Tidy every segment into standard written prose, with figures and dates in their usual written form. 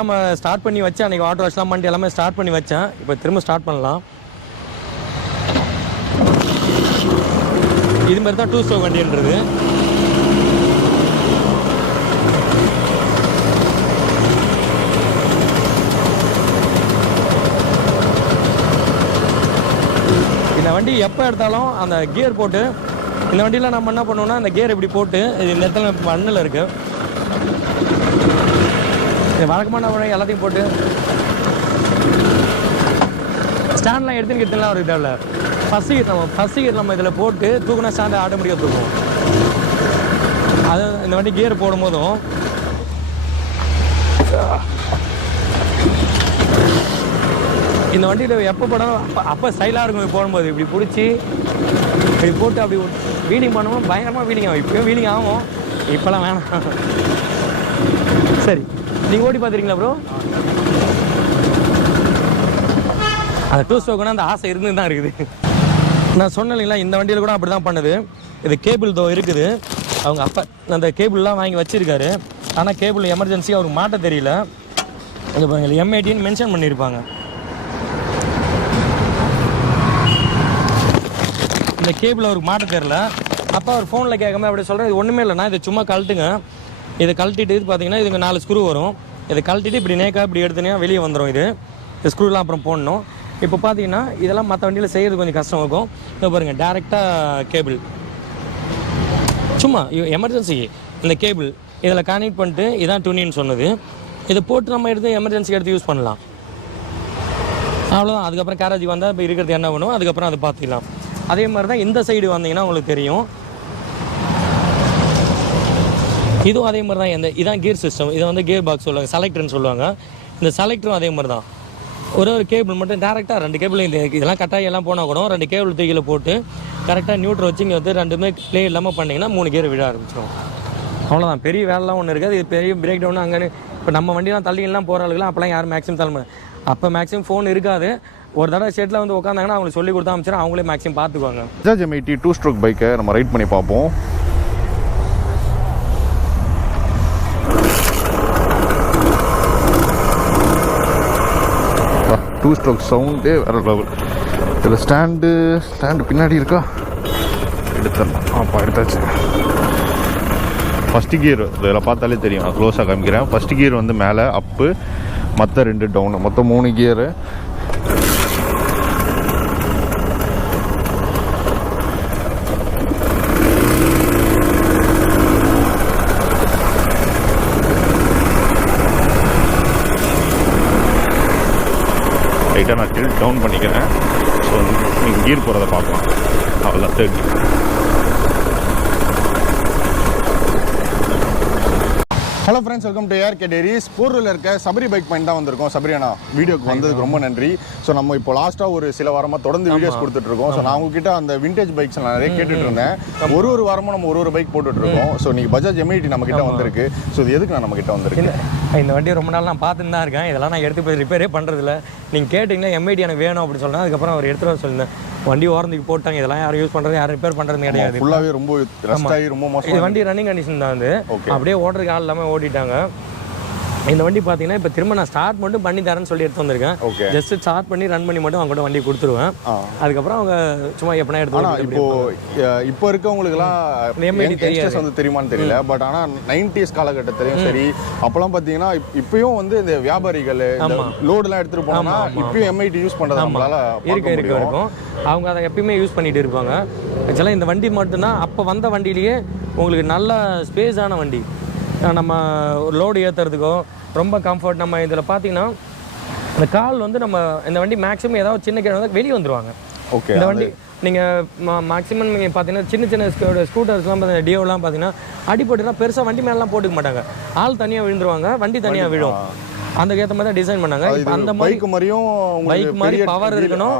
நம்ம ஸ்டார்ட் பண்ணி வச்சேன் அன்றைக்கி ஆட்டோ வாஷ்லாம் பண்ணிட்டு எல்லாமே ஸ்டார்ட் பண்ணி வச்சேன். இப்போ திரும்ப ஸ்டார்ட் பண்ணலாம். இது மாதிரி தான் 2 ஸ்ட்ரோக் வண்டின்றது. இந்த வண்டி எப்போ எடுத்தாலும் அந்த கியர் போட்டு இந்த வண்டியில் நம்ம என்ன பண்ணுவோம்னா இந்த கியர் இப்படி போட்டு இந்த இடத்துல மண்ணில் இருக்குது வழக்கமான வழி எல்லாத்தையும் போட்டு ஸ்டாண்ட்லாம் எடுத்துன்னு ஒரு இதில் ஃபஸ்ட் கியர் நம்ம இதில் போட்டு தூக்குனா ஸ்டாண்டை ஆட்டோமேட்டிக்காக தூக்கும். அது இந்த வண்டி கியர் போடும் போதும் இந்த வண்டியில் எப்போ போடணும் அப்போ ஸ்டைலாக இருக்கும். போடும்போது இப்படி பிடிச்சி இப்படி போட்டு அப்படி வீலிங் பண்ணுவோம். பயங்கரமாக வீலிங் ஆகும். இப்போயும் வீலிங் ஆகும், இப்போலாம் வேணாம். சரி, நீங்கள் ஓடி பார்த்துருக்கீங்களா ப்ரோ? அந்த 2 ஸ்ட்ரோக்குன்னா அந்த ஆசை இருந்து தான் இருக்குது. நான் சொன்னேன் இல்லைங்களா, இந்த வண்டியில் கூட அப்படி தான் பண்ணுது. இது கேபிள் இருக்குது. அவங்க அப்போ அந்த கேபிள்லாம் வாங்கி வச்சுருக்காரு. ஆனால் கேபிள் எமர்ஜென்சி அவருக்கு மாட்ட தெரியல. இது பாருங்கள், M80 மென்ஷன் பண்ணியிருப்பாங்க. இந்த கேபிள் அவருக்கு மாட்ட தெரியல. அப்போ அவர் ஃபோனில் கேட்காம அப்படி சொல்கிறேன், இது ஒன்றுமே இல்லைண்ணா, இதை சும்மா கழட்டுங்க. இதை கழட்டிட்டு இது பார்த்தீங்கன்னா இதுக்கு 4 ஸ்க்ரூ வரும். இதை கழட்டிட்டு இப்படி நேக்காக இப்படி எடுத்துனா வெளியே வந்துடும். இது ஸ்க்ரூலாம் அப்புறம் போடணும். இப்போ பார்த்தீங்கன்னா இதெல்லாம் மற்ற வண்டியில் செய்கிறது கொஞ்சம் கஷ்டம் இருக்கும். இப்போ பாருங்கள், டேரெக்டாக கேபிள் சும்மா எமர்ஜென்சி இந்த கேபிள் இதில் கனெக்ட் பண்ணிட்டு இதான் டுனின்னு சொன்னது. இதை போட்டு நம்ம எடுத்து எமர்ஜென்சிக்கு எடுத்து யூஸ் பண்ணலாம். அவ்வளோதான். அதுக்கப்புறம் கேரேஜ் வந்தால் இப்போ இருக்கிறது என்ன பண்ணுவோம், அதுக்கப்புறம் அதை பார்த்துக்கலாம். அதே மாதிரி தான் இந்த சைடு வந்தீங்கன்னா உங்களுக்கு தெரியும். இதுவும் அதே மாதிரி தான். இதான் கியர் சிஸ்டம். இதை வந்து கியர் பாக்ஸ் சொல்லுவாங்க, செலக்டர்னு சொல்லுவாங்க. இந்த செலக்டரும் அதே மாதிரி தான். ஒரு கேபிள் மட்டும் டேரெக்டாக 2 கேபிள் இதெல்லாம் கட்டாயம் எல்லாம் போனால் கூட 2 கேபிள் தூக்கியில் போட்டு கரெக்டாக நியூட்ரல் வச்சு இங்கே வந்து 2மே ப்ளே இல்லாமல் பண்ணிங்கன்னா 3 கியர் விட ஆரம்பிச்சிடும். அவ்வளோதான். பெரிய வேலைலாம் ஒன்று இருக்காது. இது பெரிய பிரேக் டவுன் அங்கே இப்போ நம்ம வண்டியெலாம் தள்ளிலாம் போகிற ஆளுங்களாம் அப்போலாம் யாரும் மேக்ஸிமம் தள்ள அப்போ மேக்ஸிமம் ஃபோன் இருக்காது. ஒரு தடவை ஷெட்டில் வந்து உட்காந்தாங்கன்னா அவங்களுக்கு சொல்லி கொடுத்தா அமைச்சிடும். அவங்களே மேக்ஸிமம் பார்த்துக்குவாங்க. BAJAJ M80 2 ஸ்ட்ரோக் பைக்கை நம்ம ரைட் பண்ணி பார்ப்போம். டூ ஸ்ட்ரோக் சவுண்டே வேறு லெவல். இதில் ஸ்டாண்டு பின்னாடி இருக்கா, எடுத்துடலாம். எடுத்தாச்சு. ஃபஸ்ட்டு கியர் இதில் பார்த்தாலே தெரியும், க்ளோஸாக காமிக்கிறேன். ஃபஸ்ட்டு கியர் வந்து மேலே அப்பு, மற்ற 2 டவுனு, மொத்தம் 3 கியரு. லைட்டாக நான் டில்ட் டவுன் பண்ணிக்கிறேன். ஸோ நீங்கள் கீர் போகிறத பார்க்கலாம். அவ்வளோதான். 30. Hello friends, welcome to ARK Diaries. போரூரில் இருக்க சபரி பைக் பாயிண்ட் தான் வந்திருக்கோம். சபரியானா வீடியோக்கு வந்ததுக்கு ரொம்ப நன்றி. ஸோ நம்ம இப்போ லாஸ்ட்டாக ஒரு சில வாரமாக தொடர்ந்து வீடியோஸ் கொடுத்துட்ருக்கோம். ஸோ நான் உங்ககிட்ட அந்த விண்டேஜ் பைக்ஸ் நான் நிறைய கேட்டுட்டு இருந்தேன். ஒரு வாரமும் நம்ம ஒரு பைக் போட்டுட்ருக்கோம். ஸோ நீங்கள் BAJAJ M80 நம்ம கிட்ட வந்திருக்கு. ஸோ இது எதுக்கு நான் நம்ம கிட்ட வந்திருக்கேன்? இந்த வண்டியை ரொம்ப நாள் நான் பார்த்துட்டு தான் இருக்கேன். இதெல்லாம் நான் எடுத்து போய் ரிப்பேரே பண்ணுறதில்ல. நீங்கள் கேட்டிங்கன்னா M80 எனக்கு வேணும் அப்படின்னு சொன்னேன். அதுக்கப்புறம் அவர் எடுத்துகிட்டு வர சொல்லியிருந்தேன். வண்டி ஓரத்துக்கு போட்டாங்க. இதெல்லாம் யாரும் யூஸ் பண்ணுறது, யாரும் ரிப்பேர் பண்ணுறது கிடையாது. ஃபுல்லாகவே ரொம்ப ரஸ்டாகி ரொம்ப மோசம். இது வண்டி ரன்னிங் கண்டிஷன் தான். வந்து அப்படியே ஓட்டுறதுக்கு ஆள் இல்லாமல் ஓட்டிட்டாங்க. இந்த வண்டி பார்த்தீங்கன்னா இப்போ திரும்ப நான் ஸ்டார்ட் மட்டும் பண்ணி தரேன்னு சொல்லி எடுத்து வந்திருக்கேன். ஜஸ்ட் ஸ்டார்ட் பண்ணி ரன் பண்ணி மட்டும் அவங்க கூட வண்டி கொடுத்துருவேன். அதுக்கப்புறம் அவங்க சும்மா எப்படின்னா எடுத்து. இப்போ இருக்கவங்களுக்குலாம் வந்து தெரியுமான்னு தெரியல. பட் ஆனால் 90s காலகட்டத்திலையும் சரி, அப்போலாம் பார்த்தீங்கன்னா இப்பயும் வந்து இந்த வியாபாரிகள் லோடுலாம் எடுத்துகிட்டு போனோம்னா இப்பயும் M80 யூஸ் பண்ணுறது நம்மளால இருக்கும். அவங்க அதை எப்பயுமே யூஸ் பண்ணிட்டு இருப்பாங்க. ஆக்சுவலாக இந்த வண்டி மட்டும்தான் அப்போ வந்த வண்டியிலேயே உங்களுக்கு நல்ல ஸ்பேஸான வண்டி. நம்ம லோடு ஏற்றுறதுக்கோ ரொம்ப கம்ஃபர்ட். நம்ம இதில் பார்த்தீங்கன்னா இந்த கால் வந்து நம்ம இந்த வண்டி மேக்ஸிமம் ஏதாவது சின்ன கீழே வந்து வெளியே வந்துடுவாங்க. இந்த வண்டி நீங்கள் மேக்ஸிமம் நீங்கள் பார்த்தீங்கன்னா சின்ன ஸ்கூட்டர்ஸ்லாம் பார்த்தீங்கன்னா டியோலாம் பார்த்தீங்கன்னா அடிப்பட்டுனா பெருசாக வண்டி மேலாம் போட்டுக்க மாட்டாங்க. ஆள் தனியாக விழுந்துருவாங்க, வண்டி தனியாக விழும். அந்த ஏற்ற மாதிரி தான் டிசைன் பண்ணாங்க. அந்த மாதிரி பைக் மாதிரி பவர் இருக்கணும்,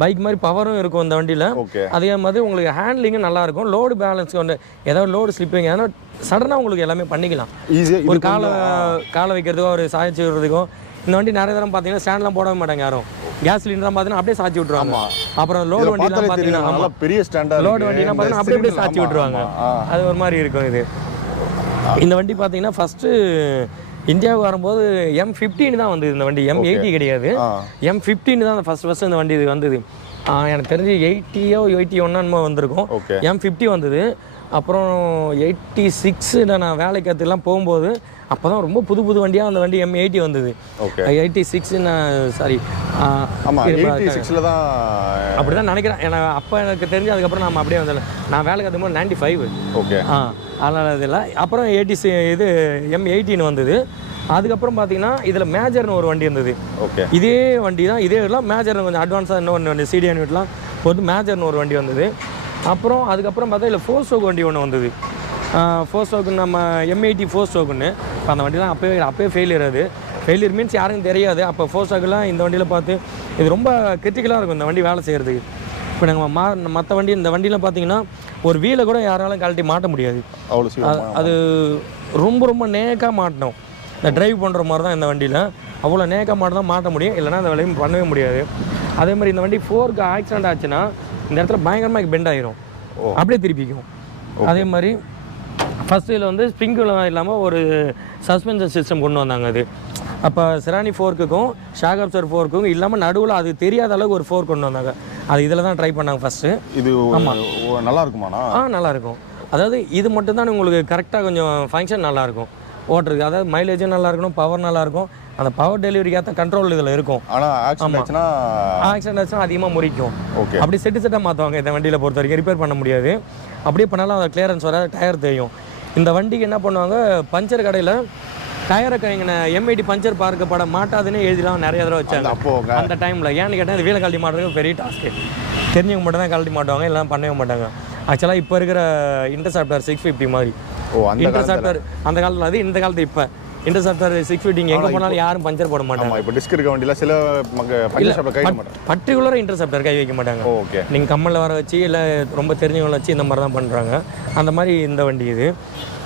பைக் மாதிரி பவரும் இருக்கும் இந்த வண்டியில். அதே மாதிரி உங்களுக்கு ஹேண்ட்லிங்கும் நல்லா இருக்கும். லோடு பேலன்ஸ் வந்து ஏதாவது லோடு ஸ்லிப்பிங் ஏதாவது சடனாக உங்களுக்கு எல்லாமே பண்ணிக்கலாம். ஒரு காலை வைக்கிறதுக்கோ ஒரு சாய்ச்சி விடுறதுக்கோ. இந்த வண்டி நிறைய தரம் பார்த்தீங்கன்னா ஸ்டாண்ட்லாம் போடவே மாட்டாங்க யாரும். கேஸ் சிலிண்டர்லாம் பார்த்தீங்கன்னா அப்படியே சாய்ச்சி விட்டுருவாங்க. அப்புறம் லோடு வண்டிலாம் பார்த்தீங்கன்னா பெரிய ஸ்டாண்டர்ட் லோடு வண்டிலாம் பார்த்தீங்கன்னா அப்படியே சாய்ச்சி விட்டுருவாங்க. அது ஒரு மாதிரி இருக்கும். இது இந்த வண்டி பார்த்தீங்கன்னா ஃபஸ்ட்டு இந்தியாவுக்கு வரும்போது M15 தான் வந்தது இந்த வண்டி, M80 கிடையாது. M15 தான் ஃபர்ஸ்ட் இந்த வண்டி இது வந்தது. எனக்கு தெரிஞ்சு 80யோ 81 வந்திருக்கும். M50 வந்தது. அப்புறம் 86 நான் வேலைக்கு கற்றுலாம் போகும்போது அப்போ தான் ரொம்ப புது வண்டியாக அந்த வண்டி M80 வந்தது. 86 சாரி அப்படி தான் நினைக்கிறேன். அப்போ எனக்கு தெரிஞ்சு அதுக்கப்புறம் நம்ம அப்படியே வந்தல. நான் வேலை கற்றுக்கும் 95. அதனால் இதில் அப்புறம் இது M80 வந்தது. அதுக்கப்புறம் பார்த்தீங்கன்னா இதில் மேஜர்னு ஒரு வண்டி இருந்தது. இதே வண்டி தான், இதே எல்லாம் மேஜர் கொஞ்சம் அட்வான்ஸாக இன்னொன்று வண்டி சிடிஎன் வீட்லாம் போட்டு மேஜர்னு ஒரு வண்டி வந்தது. அப்புறம் அதுக்கப்புறம் பார்த்தா இதில் 4 ஸ்ட்ரோக் வண்டி ஒன்று வந்தது. 4 ஸ்ட்ரோக்கு நம்ம M80 4 ஸ்ட்ரோக்குன்னு. இப்போ அந்த வண்டிலாம் அப்போயே ஃபெயிலியர். அது ஃபெயிலியர் மீன்ஸ் யாருக்கும் தெரியாது. அப்போ 4 ஸ்ட்ரோக்கெலாம் இந்த வண்டியில் பார்த்து இது ரொம்ப கிரிட்டிக்கலாக இருக்கும் இந்த வண்டி வேலை செய்கிறதுக்கு. இப்போ நாங்கள் மற்ற வண்டி இந்த வண்டியில் பார்த்தீங்கன்னா ஒரு வீலை கூட யாராலும் கழட்டி மாட்ட முடியாது. அது ரொம்ப நேக்காக மாட்டணும். இந்த ட்ரைவ் பண்ணுற மாதிரி தான் இந்த வண்டியில் அவ்வளோ நேக்காக மாட்ட தான் மாட்ட முடியும், இல்லைனா அந்த வேலையும் பண்ணவே முடியாது. அதே மாதிரி இந்த வண்டி 4க்கு ஆக்சிடென்ட் ஆச்சுன்னா இந்த இடத்துல பயங்கரமாக பெண்ட் ஆகிரும், அப்படியே திருப்பிக்கும். அதே மாதிரி ஃபஸ்ட்டு இதில் வந்து ஸ்ப்ரிங்கில் இல்லாமல் ஒரு சஸ்பென்ஷன் சிஸ்டம் கொண்டு வந்தாங்க. அது அப்போ சிரானி 4க்கும் ஷாக் அப்சர் 4க்கும் இல்லாமல் நடுவில் அது தெரியாத அளவுக்கு ஒரு 4 கொண்டு வந்தாங்க. அது இதில் தான் ட்ரை பண்ணாங்க ஃபஸ்ட்டு. இது நல்லா இருக்குமாண்ணா? நல்லாயிருக்கும். அதாவது இது மட்டும்தான் உங்களுக்கு கரெக்டாக கொஞ்சம் ஃபங்க்ஷன் நல்லாயிருக்கும் ஓட்டுறதுக்கு. அதாவது மைலேஜும் நல்லா இருக்கணும், பவர் நல்லாயிருக்கும், அந்த பவர் டெலிவரிக்கு ஏற்ற கண்ட்ரோல் இதில் இருக்கும். ஆனால் ஆக்சிடென்ட் ஆச்சுன்னா அதிகமாக முறிக்கும். அப்படி செட்டாக மாற்றுவாங்க இந்த வண்டியில் பொறுத்த வரைக்கும். ரிப்பேர் பண்ண முடியாது. அப்படியே பண்ணாலும் அந்த கிளியரன்ஸ் வர டயர் தெரியும். இந்த வண்டிக்கு என்ன பண்ணுவாங்க, பஞ்சர் கடையில் டயரை கைங்கின M80 பஞ்சர் பார்க்கப்பட மாட்டாதுன்னு எழுதிலாம் நிறைய தடவை வச்சாங்க அந்த டைமில். ஏன்னு கேட்டால் இந்த வீலை கழட்டி மாட்டுறதுக்கு பெரிய டாஸ்க்கு. தெரிஞ்சவங்க மட்டும் தான் கழட்டி மாட்டுவாங்க, எல்லாம் பண்ணவே மாட்டாங்க. ஆக்சுவலாக இப்போ இருக்கிற இன்டர்செப்டர் 650 மாதிரி இன்டர்செப்டர் அந்த காலத்தில், அது இந்த காலத்தில் இப்போ இன்டர்செப்டர் 650 எங்கே போனாலும் யாரும் பஞ்சர் போட மாட்டாங்க. இப்போ டிஸ்க் இருக்க வண்டியில் சில பர்டிகுலராக இன்டர்செப்டர் கை வைக்க மாட்டாங்க. நீங்கள் கம்மலில் வர வச்சு இல்லை ரொம்ப தெரிஞ்சவங்களை வச்சு இந்த மாதிரி தான் பண்ணுறாங்க. அந்த மாதிரி இந்த வண்டி இது.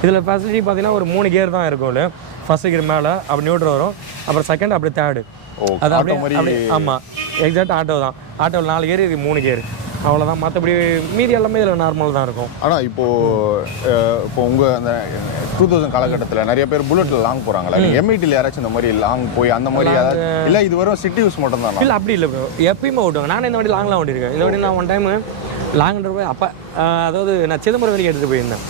இதில் ஃபெசிலிட்டி பார்த்தீங்கன்னா ஒரு 3 கியர் தான் இருக்கும். ஃபர்ஸ்ட் கியர் மேலே அப்படி நியூட்ரல் வரும், அப்புறம் செகண்ட் அப்படி தேர்டு. அது அப்படியே ஆமாம் எக்ஸாக்ட் ஆட்டோ தான். ஆட்டோவில் 4 கியர், இது 3 கியர், அவ்வளோதான். மற்றபடி மீதி எல்லாமே இதில் நார்மல் தான் இருக்கும். ஆனால் இப்போ உங்கள் அந்த 2000 காலகட்டத்தில் நிறைய பேர் புல்லட்டில் லாங் போகிறாங்களா? M80 யாராச்சும் இந்த மாதிரி லாங் போய் அந்த மாதிரி இல்லை இது வரும் சிட்டி யூஸ் மட்டும் தான்? இல்லை அப்படி இல்லை ப்ரோ, எப்பயுமே ஓட்டுவாங்க. நானே இந்த வண்டி லாங்லாம் ஓட்டிருக்கேன். இந்த வண்டி நான் ஒன் டைம் லாங் போய் அப்போ அதாவது நான் சிதம்பரம் வரைக்கும் எடுத்துகிட்டு போயிருந்தேன்.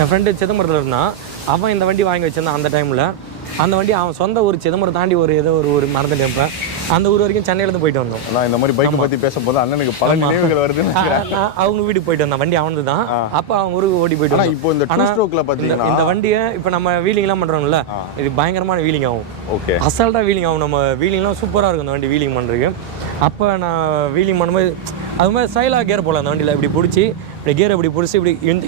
என் ஃப்ரெண்டு சிதம்பரத்தில் இருந்தான், அவன் இந்த வண்டி வாங்கி வச்சிருந்தான் அந்த டைமில். அந்த வண்டி அவன் சொந்த ஊர் சிதம்பரம் தாண்டி ஏதோ ஒரு மறந்துட்டேன். அந்த ஊர் வரைக்கும் சென்னையிலேருந்து போயிட்டு வந்தோம். நான் இந்த மாதிரி பைக்கை பற்றி பேசும்போது அண்ணனுக்கு பல நினைவுகள் வருது. அவங்க வீட்டுக்கு போயிட்டு வந்தேன், வண்டி அவனது தான். அப்போ அவங்க ஊருக்கு ஓடி போயிட்டு வந்தோம். இப்போ இந்த 2 ஸ்ட்ரோக்கில் பார்த்தீங்கன்னா இந்த வண்டியை இப்போ நம்ம வீலிங்லாம் பண்ணுறோம்ல, இது பயங்கரமான வீலிங் ஆகும். அசால்ட்டாக வீலிங் ஆகும். நம்ம வீலிங்லாம் சூப்பராக இருக்கும் இந்த வண்டி வீலிங் பண்ணுறதுக்கு. அப்போ நான் வீலிங் பண்ணும்போது அது மாதிரி ஸ்டைலாக கேர் போடலாம். அந்த வண்டியில் இப்படி பிடிச்சி இப்படி கேரை இப்படி பிடிச்சி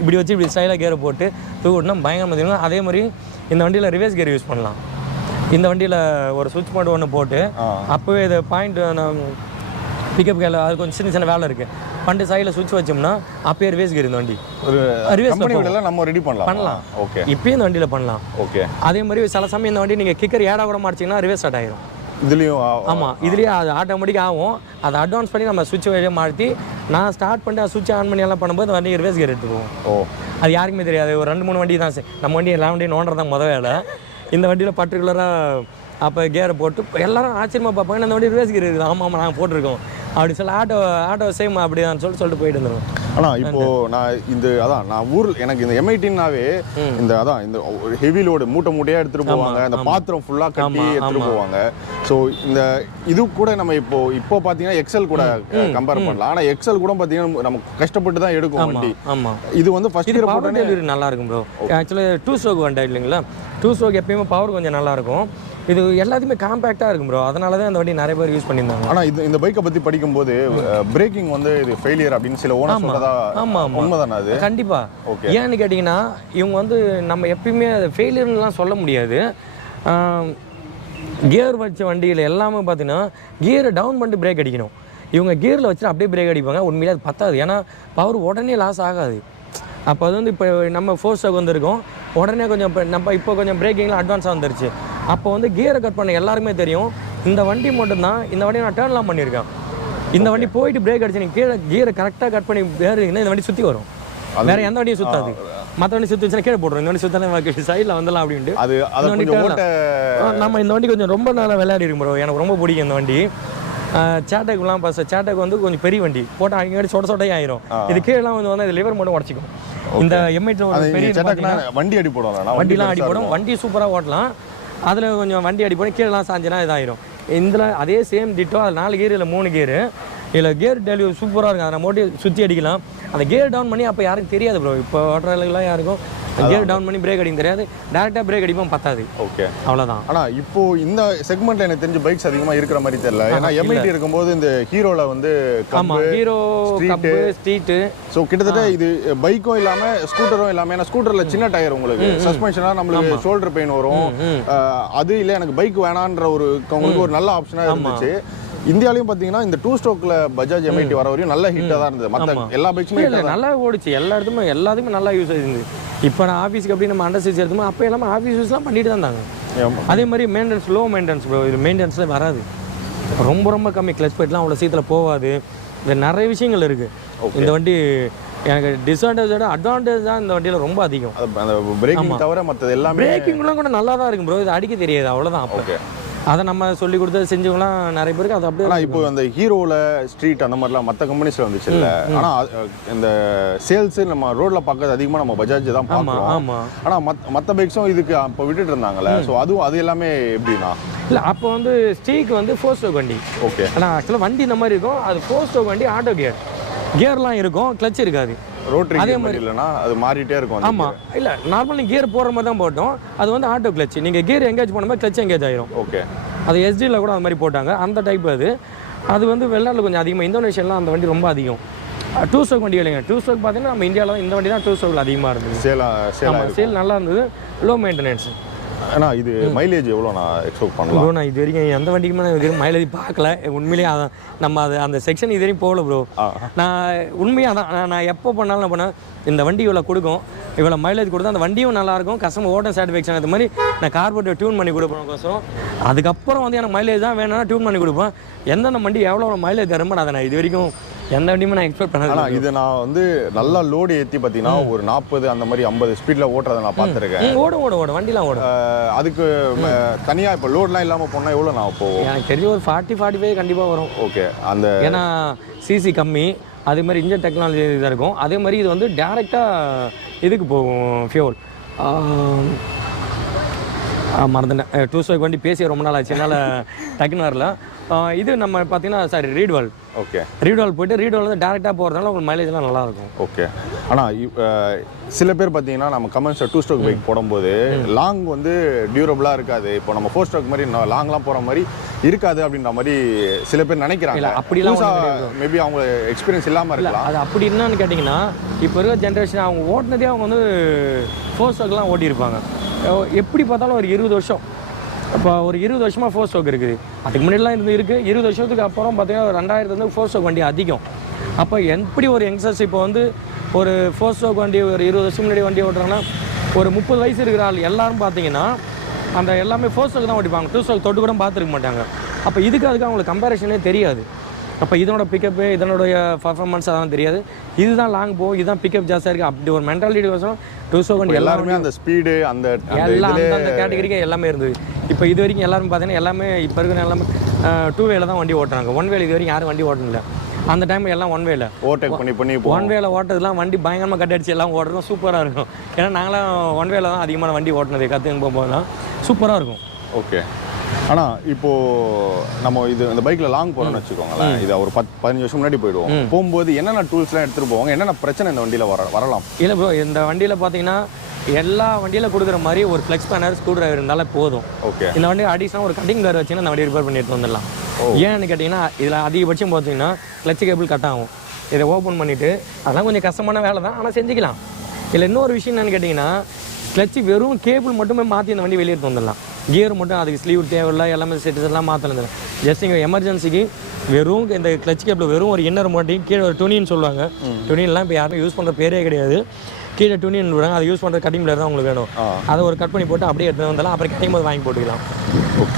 இப்படி வச்சு இப்படி ஸ்டைலாக கேரை போட்டு தூக்கிட்டோம்னா பயங்கரமாக தெரியும். அதே மாதிரி இந்த வண்டியில் ரிவர்ஸ் கேர் யூஸ் பண்ணலாம். இந்த வண்டியில் ஒரு சுவிட்ச் மட்டும் ஒன்று போட்டு அப்போவே இது பாயிண்ட் பிக்கப் கேரில் அது கொஞ்சம் சின்ன வேலை இருக்குது, பண்டு சைடில் சுவிட்ச் வச்சோம்னா அப்போயே ரிவர்ஸ் கேர் இந்த வண்டி ரிவர்ஸ் நம்ம ரெடி பண்ணலாம். இப்போயும் இந்த வண்டியில் பண்ணலாம். அதே மாதிரி சில சமயம் இந்த வண்டி நீங்கள் கிக்கர் ஏடா கூட மாட்டிச்சிங்கன்னா ரிவர்ஸ் ஸ்டார்ட் ஆகிடும். இதுலேயும் ஆமாம், இதுலேயே அது ஆட்டோமேட்டிக்காக ஆகும். அதை அட்வான்ஸ் பண்ணி நம்ம சுவிட்ச் வழியாக மாற்றி நான் ஸ்டார்ட் பண்ணிட்டு சுவிட்ச் ஆன் பண்ணி எல்லாம் பண்ணும்போது வண்டி ரிவர்ஸ் கேர் எடுத்துக்குவோம். அது யாருக்குமே தெரியாது. ஒரு 2-3 வண்டி தான் நம்ம வண்டி எல்லா வண்டியும் நோண்டுறது தான் வேலை. இந்த வண்டியில் பர்டிகுலராக அப்போ கேரை போட்டு எல்லாரும் ஆச்சரியமாக பார்ப்பாங்க, இந்த வண்டி ரிவர்ஸ் கேர் இருக்குது. ஆமாம் நாங்கள் போட்டிருக்கோம் அப்படி சொல்லி ஆட்டோ சேம் அப்படிதான் சொல்லிட்டு போயிட்டு வந்துடுவோம். ஆனால் இப்போது நான் எனக்கு இந்த M80னாவே இந்த ஹெவி லோடு மூட்டையாக எடுத்துகிட்டு போவாங்க, அந்த பாத்திரம் ஃபுல்லாக கட்டி எடுத்துகிட்டு போவாங்க. ஸோ இந்த இது கூட நம்ம இப்போ பார்த்தீங்கன்னா எக்ஸல் கூட கம்பேர் பண்ணலாம். ஆனால் எக்ஸல் கூட பார்த்தீங்கன்னா நம்ம கஷ்டப்பட்டு தான் எடுக்கும் வண்டி. இது வந்து ஃபர்ஸ்ட் இயர் பவர் டெலிவரி நல்லா இருக்கும் ப்ரோ. ஆக்சுவலாக 2 ஸ்ட்ரோக் வண்டி இல்லைங்களா, 2 ஸ்ட்ரோக் எப்பயுமே பவர் கொஞ்சம் நல்லாயிருக்கும். இது எல்லாத்தையுமே காம்பேக்டாக இருக்கும் ப்ரோ, அதனால தான் இந்த வண்டி நிறைய பேர் யூஸ் பண்ணியிருந்தாங்க. ஆனால் இந்த பைக்கை பற்றி படிக்கும்போது பிரேக்கிங் வந்து இது ஃபெயிலியர் அப்படின்னு சில ஓனர் சொல்றதா உண்மைதானே? அது கண்டிப்பாக. ஏன்னு கேட்டிங்கன்னா இவங்க வந்து நம்ம எப்பயுமே ஃபெயிலியர்லாம் சொல்ல முடியாது. கியர் வச்ச வண்டியில் எல்லாமே பார்த்தீங்கன்னா கியரை டவுன் பண்ணிட்டு பிரேக் அடிக்கணும். இவங்க கியரில் வச்சுட்டு அப்படியே பிரேக் அடிப்பாங்க. உண்மையிலே அது பத்தாது, ஏன்னா பவர் உடனே லாஸ் ஆகாது. அப்போ அது வந்து இப்போ நம்ம 4 ஸ்ட்ரோக் வந்துருக்கோம், உடனே கொஞ்சம் இப்போ கொஞ்சம் பிரேக்கிங்லாம் அட்வான்ஸாக வந்துருச்சு. அப்போ வந்து கியரை கட் பண்ண எல்லாருமே தெரியும். இந்த வண்டி மட்டும்தான், இந்த வண்டியை நான் டேர்ன்லாம் பண்ணியிருக்கேன். இந்த வண்டி போயிட்டு பிரேக் அடிச்சு நீங்கள் கியரை கரெக்டாக கட் பண்ணி வேறு இந்த வண்டி சுற்றி வரும், வேறு எந்த வண்டியும் சுற்றாது. மற்ற வண்டி சுற்றுச்சுன்னா கீழே போட்டுரும். இந்த வண்டி சுற்றினா சைடில் வந்துடலாம் அப்படின்ட்டு அது நம்ம இந்த வண்டி கொஞ்சம் ரொம்ப நாளாக விளையாடி இருக்கும் ப்ரோ. எனக்கு ரொம்ப பிடிக்கும் இந்த வண்டி. சேட்டைக்குலாம் சேட்டைக்கு வந்து கொஞ்சம் பெரிய வண்டி போட்டால் அங்கே சொட்டையே ஆயிரும். இது கீழெல்லாம் வந்து இது லிவர் மட்டும் உடச்சிக்கும். இந்த M80 பெரிய வண்டி அடி போடலாம், வண்டிலாம் அடி போடும். வண்டி சூப்பராக ஓட்டலாம். அதில் கொஞ்சம் வண்டி அடி போடும், கீழெல்லாம் சாஞ்சினா இதாயிரும். இதில் அதே சேம் டிட்டோ, அது 4 கியர் இல்லை 3 கியரு. இதில் கியர் டெலிவரி சூப்பராக இருக்கும். அதை மோட்டி சுற்றி அடிக்கலாம். அந்த கியர் டவுன் பண்ணி அப்போ யாருக்கும் தெரியாது ப்ரோ. இப்போ ஓட்டுறதுலாம் யாருக்கும் கியர் டவுன் பண்ணி பிரேக் அடிக்க தெரியாது. டேரெக்டாக பிரேக் அடிப்போம் பத்தாது. ஓகே, அவ்வளோதான். ஆனால் இப்போ இந்த செக்மெண்ட்டில் எனக்கு தெரிஞ்ச பைக்ஸ் அதிகமாக இருக்கிற மாதிரி தெரியல. ஏன்னா M80 இருக்கும்போது இந்த ஹீரோவில் வந்து ஹீரோ கப்பு ஸ்ட்ரீட்டு. ஸோ கிட்டத்தட்ட இது பைக்கும் இல்லாமல் ஸ்கூட்டரும் இல்லாமல். ஏன்னா ஸ்கூட்டரில் சின்ன டயர், உங்களுக்கு சஸ்பென்ஷனாக நம்மளுக்கு ஷோல்டர் பெயின் வரும். அது இல்லை எனக்கு பைக் வேணான்ற உங்களுக்கு ஒரு நல்ல ஆப்ஷனாக இருந்துச்சு. இந்தியாலையும் பார்த்தீங்கன்னா இந்த 2 ஸ்ட்ரோக்கில் பஜாஜ் M80 வர வரையும் நல்ல ஹிட்டாக தான் இருந்தது. மற்ற எல்லா பைக்ஸுமே நல்லா ஓடிச்சு. எல்லா இடத்துமே எல்லாத்துக்குமே நல்லா யூஸ் ஆகிருந்து. இப்போ நான் ஆஃபீஸுக்கு அப்படி நம்ம அண்டர் சீஸ் எடுத்தோமோ அப்போ எல்லாமே ஆஃபீஸ் யூஸ்லாம் பண்ணிட்டு தான் இருந்தாங்க. அதே மாதிரி மெயின்டெனன்ஸ் லோ மெயின்டெனன்ஸ் ப்ரோ. இது மெயின்டெனன்ஸில் வராது, ரொம்ப ரொம்ப கம்மி. கிளச் பிளேட்லாம் அவ்வளோ சீக்கிரம் போகாது. இது நிறைய விஷயங்கள் இருக்குது. இந்த வண்டி எனக்கு டிஸ்அட்வான்டேஜோட அட்வான்டேஜ் தான் இந்த வண்டியில் ரொம்ப அதிகம். அந்த பிரேக்கிங் தவிர மற்றது எல்லாமே பிரேக்கிங்லாம் கூட நல்லா தான் இருக்கும் ப்ரோ. இது அடிக்க தெரியாது, அவ்வளோதான். ஓகே, அதை நம்ம சொல்லி கொடுத்து செஞ்சவங்களாம் நிறைய பேருக்கு அது அப்படியே. ஆனால் இப்போ அந்த ஹீரோவில் ஸ்ட்ரீட் அந்த மாதிரிலாம் மற்ற கம்பெனிஸில் வந்துச்சு இல்லை. ஆனால் இந்த சேல்ஸு நம்ம ரோட்டில் பார்க்கறது அதிகமாக நம்ம பஜாஜ் தான் பார்க்குறோம். ஆமாம். ஆனால் மற்ற பைக்ஸும் இதுக்கு அப்போ விட்டுட்டு இருந்தாங்கல்ல. ஸோ அது எல்லாமே எப்படின்னா இல்லை, அப்போ வந்து ஸ்ட்ரீக் வந்து 4 ஸ்ட்ரோக் வண்டி. ஓகே, ஆனால் ஆக்சுவலாக வண்டி இந்த மாதிரி இருக்கும். அது 4 ஸ்ட்ரோக் வண்டி, ஆட்டோ கியர்லாம் இருக்கும், கிளச் இருக்காது. ரோட்டரி அதே மாதிரி இல்லைனா அது மாறிட்டே இருக்கும். ஆமாம், இல்லை நார்மல் நீங்கள் கியர் போடுற மாதிரி தான் போட்டோம். அது வந்து ஆட்டோ கிளச். நீங்கள் கியர் எங்கேஜ் பண்ணும்போது கிளச் எங்கேஜ் ஆயிரும். ஓகே, அது எஸ்டியில் கூட அது மாதிரி போட்டாங்க. அந்த டைப் அது வந்து வெளிநாட்டில் கொஞ்சம் அதிகமாக. இந்தோனேஷியாலாம் அந்த வண்டி ரொம்ப அதிகம். 2 ஸ்ட்ரோக் வண்டி இல்லைங்க. 2 ஸ்ட்ரோக் பார்த்தீங்கன்னா நம்ம இந்தியாவில் இந்த வண்டி தான் 2 ஸ்ட்ரோக்கில் அதிகமாக இருந்தது. சேல் நல்லா இருந்தது, லோ மெயின்டெனன்ஸ். ஏன்னா இது மைலேஜ் எவ்வளோ நான் எக்ஸ்பெக்ட் பண்ணலாம் ப்ரோ? நான் இது வரைக்கும் எந்த வண்டிக்குமே நான் இது வரைக்கும் மைலேஜ் பார்க்கல. உண்மையிலேயே அதான் நம்ம அந்த செக்ஷன் இது வரைக்கும் போகல ப்ரோ. நான் உண்மையாக தான் நான் எப்போ பண்ணாலும் நான் பண்ணேன், இந்த வண்டி இவ்வளோ கொடுக்கும், இவ்வளோ மைலேஜ் கொடுத்தா அந்த வண்டியும் நல்லாயிருக்கும், கஸ்டமர் ஓட்ட சாட்டிஸ்ஃபேக்ஷன். அது மாதிரி நான் கார்போரேட்டர் டியூன் பண்ணி கொடுப்பேன். அதுக்கப்புறம் வந்து எனக்கு மைலேஜ் தான் வேணும்னா டியூன் பண்ணி கொடுப்பேன். எந்தெந்த வண்டி எவ்வளோ மைலேஜ் தருமோ அதை நான் இது வரைக்கும் எந்த வண்டியுமே நான் எக்ஸ்பெக்ட் பண்ணல. இது நான் வந்து நல்லா லோடு ஏற்றி பார்த்தீங்கன்னா ஒரு 40 அந்த மாதிரி 50 ஸ்பீடில் ஓட்டுறதை நான் பார்த்துருக்கேன். ஓடும் வண்டிலாம் ஓடும். அதுக்கு தனியாக இப்போ லோட்லாம் இல்லாமல் போனால் எவ்வளோ நான் போவோம்? எனக்கு தெரிஞ்ச ஒரு 40-45 கண்டிப்பாக வரும். ஓகே, அந்த ஏன்னா சிசி கம்மி, அதே மாதிரி இன்ஜின் டெக்னாலஜி இதாக இருக்கும். அதே மாதிரி இது வந்து டேரெக்டாக இதுக்கு போகும், ஃபியூல். மறந்துட்டேன், 2 ஸ்ட்ரோக் வண்டி பேசி ரொம்ப நாள் ஆச்சு, என்னால் டக்குன்னு வரல. இது நம்ம பார்த்தீங்கன்னா ரீட்வால். ஓகே, ரீட்வால் போய்ட்டு ரீட்வால் வந்து டேரெக்டாக போகிறதுனால உங்களுக்கு மைலேஜ்லாம் நல்லாயிருக்கும். ஓகே, ஆனால் சில பேர் பார்த்தீங்கன்னா நம்ம கமெண்ட்ஸில் 2 ஸ்ட்ரோக் பைக் போடும்போது லாங் வந்து டியூரபிளாக இருக்காது, இப்போ நம்ம 4 ஸ்ட்ரோக் மாதிரி லாங்லாம் போகிற மாதிரி இருக்காது அப்படின்ற மாதிரி சில பேர் நினைக்கிறாங்க. அப்படிலாம் மேபி அவங்க எக்ஸ்பீரியன்ஸ் இல்லாமல் இருக்கலாம். அது அப்படி என்னன்னு கேட்டிங்கன்னா, இப்போ இருக்கிற ஜென்ரேஷன் அவங்க ஓட்டினதே அவங்க வந்து 4 ஸ்ட்ரோக்லாம் ஓட்டியிருப்பாங்க. எப்படி பார்த்தாலும் ஒரு 20 வருஷம். இப்போ ஒரு 20 வருஷமாக 4 ஸ்ட்ரோக் இருக்குது. அதுக்கு முன்னாடிலாம் இருக்குது. 20 வருஷத்துக்கு அப்புறம் பார்த்தீங்கன்னா 2000 4 ஸ்ட்ரோக் வண்டி அதிகம். அப்போ எப்படி ஒரு யங்ஸ்டர்ஸ் இப்போ வந்து ஒரு 4 ஸ்ட்ரோக் வண்டி ஒரு 20 வருஷம் முன்னாடி வண்டி ஓட்டுறாங்கன்னா, ஒரு 30 வயசு இருக்கிற ஆள் எல்லாரும் பார்த்தீங்கன்னா அந்த எல்லாமே 4 ஸ்ட்ரோக் தான் ஓட்டிப்பாங்க. 2 ஸ்ட்ரோக் தொட்டு கூட பார்த்துருக்க மாட்டாங்க. அப்போ அதுக்கு அவங்களுக்கு கம்பேரிஷனே தெரியாது. அப்போ இதனோட பிக்கப்பு, இதனுடைய பர்ஃபார்மன்ஸ் அதெல்லாம் தெரியாது. இதுதான் லாங் போகும், இதுதான் பிக்கப் ஜாஸ்தியாக இருக்குது, அப்படி ஒரு மென்டாலிட்டி வசம் 2 ஸ்ட்ரோக் வண்டி எல்லாருமே அந்த ஸ்பீடு அந்த கேட்டகரிக்கு எல்லாமே இருந்தது. இப்போ இது வரைக்கும் எல்லாரும் பார்த்தீங்கன்னா எல்லாமே இப்போ இருக்கிற எல்லாமே 2 வேல தான் வண்டி ஓட்டுறாங்க. 1 வேல இது வரைக்கும் யாரும் வண்டி ஓட்டல. அந்த டைம் எல்லாம் 1 வேல ஓவர்டேக் பண்ணி 1 வேல ஓட்டுறதுலாம் வண்டி பயங்கரமாக கட்டடிச்சு எல்லாம் ஓட்டுறதும் சூப்பராக இருக்கும். ஏன்னா நாங்களாம் 1 வேல தான் அதிகமான வண்டி ஓட்டினது கற்றுன்னு போகும்போதுலாம் சூப்பராக இருக்கும். ஓகே, ஆனால் இப்போது நம்ம இந்த பைக்கில் லாங் போகிறோம்னு வச்சுக்கோங்களேன். இதை ஒரு 15 வருஷம் முன்னாடி போயிடுவோம். போகும்போது என்னென்ன டூல்ஸ்லாம் எடுத்துகிட்டு போவாங்க, என்னென்ன பிரச்சனை இந்த வண்டியில் வரலாம்? இல்லை ப்ரோ, இந்த வண்டியில் பார்த்தீங்கன்னா எல்லா வண்டியில் கொடுக்குற மாதிரி ஒரு ஃப்ளெக்ஸ் பேனர், ஸ்க்ரூ டிரைவர் இருந்தாலே போதும். ஓகே, இந்த வண்டி அடிஷனாக ஒரு கட்டிங் கார் வச்சுன்னா இந்த வண்டி ரிப்பேர் பண்ணி எடுத்து வந்துடலாம். ஏன்னு கேட்டிங்கன்னா இதில் அதிகபட்சம் பார்த்தீங்கன்னா கிளச் கேபிள் கட் ஆகும். இதை ஓப்பன் பண்ணிவிட்டு அதெல்லாம் கொஞ்சம் கஷ்டமான வேலை தான், ஆனால் செஞ்சுக்கலாம். இல்லை இன்னொரு விஷயம் என்னென்னு கேட்டிங்கன்னா, கிளச்சு வெறும் கேபிள் மட்டுமே மாற்றி இந்த வண்டி வெளியே எடுத்து வந்துடலாம். கியர் மட்டும் அதுக்கு ஸ்லீவ் தேவையில்லை, எல்லாமே செட்டிஸ் எல்லாம் மாற்றலாம். ஜஸ்ட் இங்கே எமர்ஜென்சிக்கு வெறும் இந்த கிளச் கேபிள் வெறும் ஒரு இன்னர் மாட்டி கீழே ஒரு துணின்னு சொல்லுவாங்க. துணியெல்லாம் இப்போ யாரும் யூஸ் பண்ணுற பேரே கிடையாது. கீழே துணின்னு விடுறாங்க, அதை யூஸ் பண்ணுற கட்டிங் பிளேயர் தான் உங்களுக்கு வேணும். அதை ஒரு கட் பண்ணி போட்டு அப்படியே எடுத்து வந்தாலும் அப்புறம் கட்டிங் போது வாங்கி போட்டுக்கலாம்.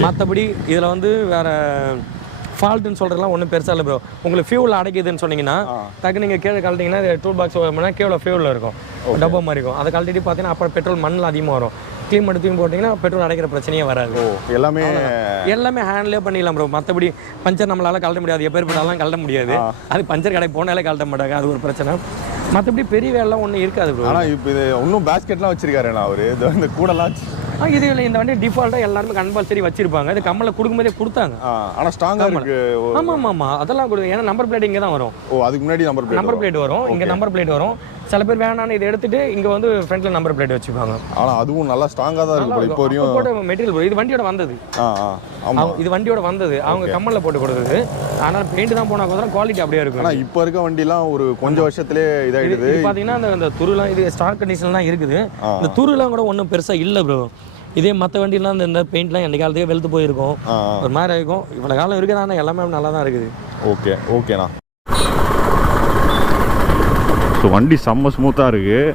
மற்றபடி இதில் வந்து வேறு ஃபால்ட்டுன்னு சொல்கிறதுலாம் ஒன்றும் பெருசாக இல்லை ப்ரோ. உங்களுக்கு ஃபியூல் அடைக்குதுன்னு சொன்னீங்கன்னா டக்கு நீங்கள் கீழே கழட்டிங்கன்னா டூல் பாக்ஸ் கீழே ஃபியூலில் இருக்கும், டப்பா மாதிரி இருக்கும். அதை கழட்டிட்டு பார்த்தீங்கன்னா அப்போ பெட்ரோல் மண்ணில் அதிகமாக வரும். க்ளீன் பண்ணி தூக்கி போட்டிங்கன்னா பெட்ரோல் அடைக்கிற பிரச்சனையே வராது. எல்லாமே ஹேண்ட்லேயே பண்ணிடலாம் ப்ரோ. மற்றபடி பஞ்சர் நம்மளால் கழட்ட முடியாது, எப்பேர் போட்டாலும் கழட்ட முடியாது. அது பஞ்சர் கடைக்கு போனாலே கழட்ட மாட்டாங்க, அது ஒரு பிரச்சனை. மற்றபடி பெரிய வேலைலாம் ஒன்றும் இருக்காது ப்ரோ. ஆனால் இப்போ இது இன்னும் பேஸ்கெட்லாம் வச்சிருக்காரு அவர் இந்த கூடலாம். இது இல்லை, இந்த வண்டி டிஃபால்ட்டாக எல்லாருமே கம்பல்சரி வச்சிருப்பாங்க. இது கம்மலை கொடுக்கும்போதே கொடுத்தாங்க. ஆனால் ஸ்ட்ராங்காக இருக்கு. ஆமாம் அதெல்லாம் கொடுக்கும். ஏன்னா நம்பர் பிளேட் இங்கே தான் வரும். அதுக்கு முன்னாடி நம்பர் பிளேட் வரும், இங்கே நம்பர் பிளேட் வரும். சில பேர் வேணான்னு இதை எடுத்துட்டு இங்கே வந்து ஃப்ரண்ட்ல நம்பர் பிளேட் வச்சுப்பாங்க. ஆனால் அதுவும் நல்லா ஸ்ட்ராங்காக தான் இருக்கும். இப்போ வரையும் மெட்டீரியல் இது வண்டியோட வந்தது. இது வண்டியோட வந்தது, அவங்க கம்மலில் போட்டு கொடுக்குறது. ஆனால் பெயிண்ட் தான் போனால் கூட குவாலிட்டி அப்படியே இருக்கும். ஆனால் இப்போ இருக்க வண்டிலாம் ஒரு கொஞ்சம் வருஷத்துலேயே இதாகிடுது. பார்த்தீங்கன்னா அந்த துருலாம் இது ஸ்டாக் கண்டிஷன்லாம் இருக்குது. இந்த துருலாம் கூட ஒன்றும் பெருசாக இல்லை ப்ரோ. இதே மற்ற வண்டிலாம் இந்த பெயிண்ட்லாம் எந்த காலத்துக்கே வெளுத்து போயிருக்கும், ஒரு மாதிரி இருக்கும். இவ்வளோ காலம் இருக்குது, ஆனால் எல்லாமே நல்லா தான் இருக்குது. ஓகேண்ணா. ஸோ வண்டி செம்ம ஸ்மூத்தாக இருக்குது.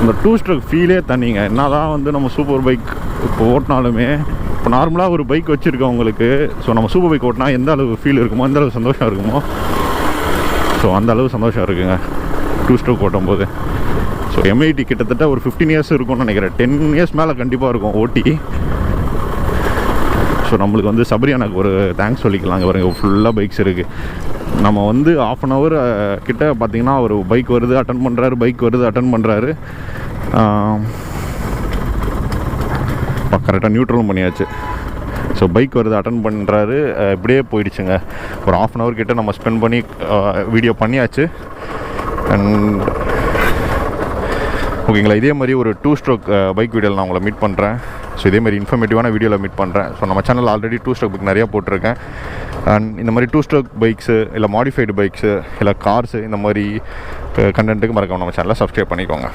இந்த 2 ஸ்ட்ரோக் ஃபீலே தனிங்க. என்ன தான் வந்து நம்ம சூப்பர் பைக் இப்போ ஓட்டினாலுமே, இப்போ நார்மலாக ஒரு பைக் வச்சுருக்கவங்களுக்கு ஸோ நம்ம சூப்பர் பைக் ஓட்டினா எந்த அளவு ஃபீல் இருக்குமோ, எந்த அளவு சந்தோஷம் இருக்குமோ, ஸோ அந்த அளவு சந்தோஷம் இருக்குங்க 2 ஸ்ட்ரோக் ஓட்டும் போது. ஸோ M80 கிட்டத்தட்ட ஒரு 15 இயர்ஸ் இருக்கும்னு நினைக்கிறேன். 10 இயர்ஸ் மேலே கண்டிப்பாக இருக்கும் ஓட்டி. ஸோ நம்மளுக்கு வந்து சபரி எனக்கு ஒரு தேங்க்ஸ் சொல்லிக்கலாங்க. பாருங்க ஃபுல்லாக பைக்ஸ் இருக்குது. நம்ம வந்து 1/2 an hour கிட்ட பார்த்திங்கன்னா ஒரு பைக் வருது அட்டன் பண்ணுறாரு. கரெக்டாக நியூட்ரலும் பண்ணியாச்சு. ஸோ பைக் வருது அட்டன் பண்ணுறாரு, இப்படியே போயிடுச்சுங்க. ஒரு 1/2 an hour கிட்ட நம்ம ஸ்பெண்ட் பண்ணி வீடியோ பண்ணியாச்சு. அண்ட் ஓகேங்களா, இதே மாதிரி ஒரு 2 ஸ்ட்ரோக் பைக் வீடியோவில் நான் உங்களை மீட் பண்ணுறேன். ஸோ இதே மாதிரி இன்ஃபர்மேட்டிவான வீடியோவில் மீட் பண்ணுறேன். ஸோ நம்ம சேனல் ஆல்ரெடி 2 ஸ்ட்ரோக் பைக் நிறையா போட்டிருக்கேன். அண்ட் இந்த மாதிரி 2 ஸ்ட்ரோக் பைக்ஸு இல்லை மாடிஃபைடு பைக்ஸு இல்லை கார்ஸு இந்த மாதிரி கண்டென்ட்டுக்கு மறக்காம நம்ம சேனலை சப்ஸ்கிரைப் பண்ணிக்கோங்க.